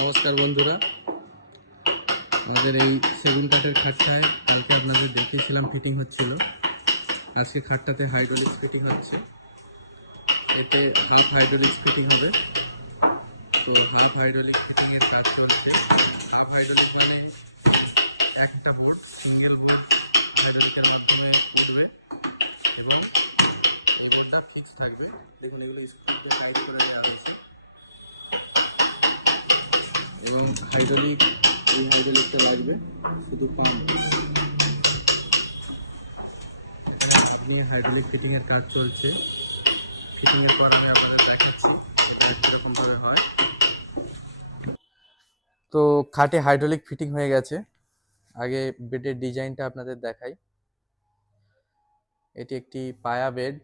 নমস্কার বন্ধুরা, আমাদের এই সেগুন কাঠের খাটটায় কালকে আপনাদের দেখিয়েছিলাম ফিটিং হচ্ছিল। আজকে খাটটাতে হাইড্রোলিক্স ফিটিং হচ্ছে। এতে হাফ হাইড্রোলিক্স ফিটিং হবে। তো হাফ হাইড্রোলিক ফিটিংয়ের কাজ চলছে। হাফ হাইড্রোলিক মানে একটা বোর্ড, সিঙ্গেল বোর্ড হাইড্রোলিকের মাধ্যমে উঠবে এবং এই বোর্ডটা ফিক্স থাকবে। দেখুন, এগুলো স্ক্রু দিয়ে টাইট করে নেওয়া হয়েছে এবং এই হাইড্রোলিকটা লাগবে শুধু পাম্প। এখানে আপনি হাইড্রোলিক ফিটিংয়ের কাজ চলছে। ফিটিংয়ের পর আমি আপনাদের দেখাচ্ছি এটা কীরকমভাবে হয়। তো খাটে হাইড্রোলিক ফিটিং হয়ে গেছে। আগে বেডের ডিজাইনটা আপনাদের দেখাই। এটি একটি পায়া বেড,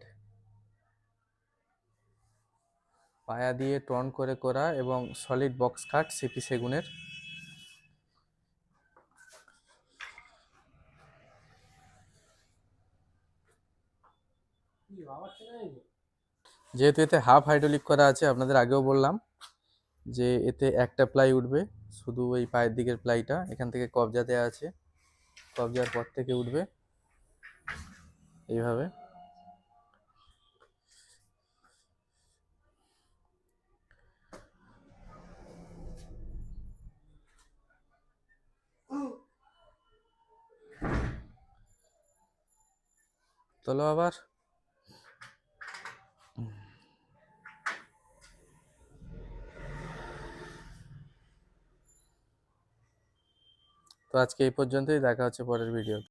পায়া দিয়ে টন করে করা এবং সলিড বক্স খাট সিপি সেগুনের। যেহেতু এতে হাফ হাইড্রোলিক করা আছে, আপনাদের আগেও বললাম যে এতে একটা প্লাই উঠবে, শুধু এই পায়ের দিকের প্লাইটা। এখান থেকে কবজা দেওয়া আছে, কবজার পর থেকে উঠবে এইভাবে। চলো আবার। তো আজকে এই পর্যন্তই, দেখা হচ্ছে পরের ভিডিও।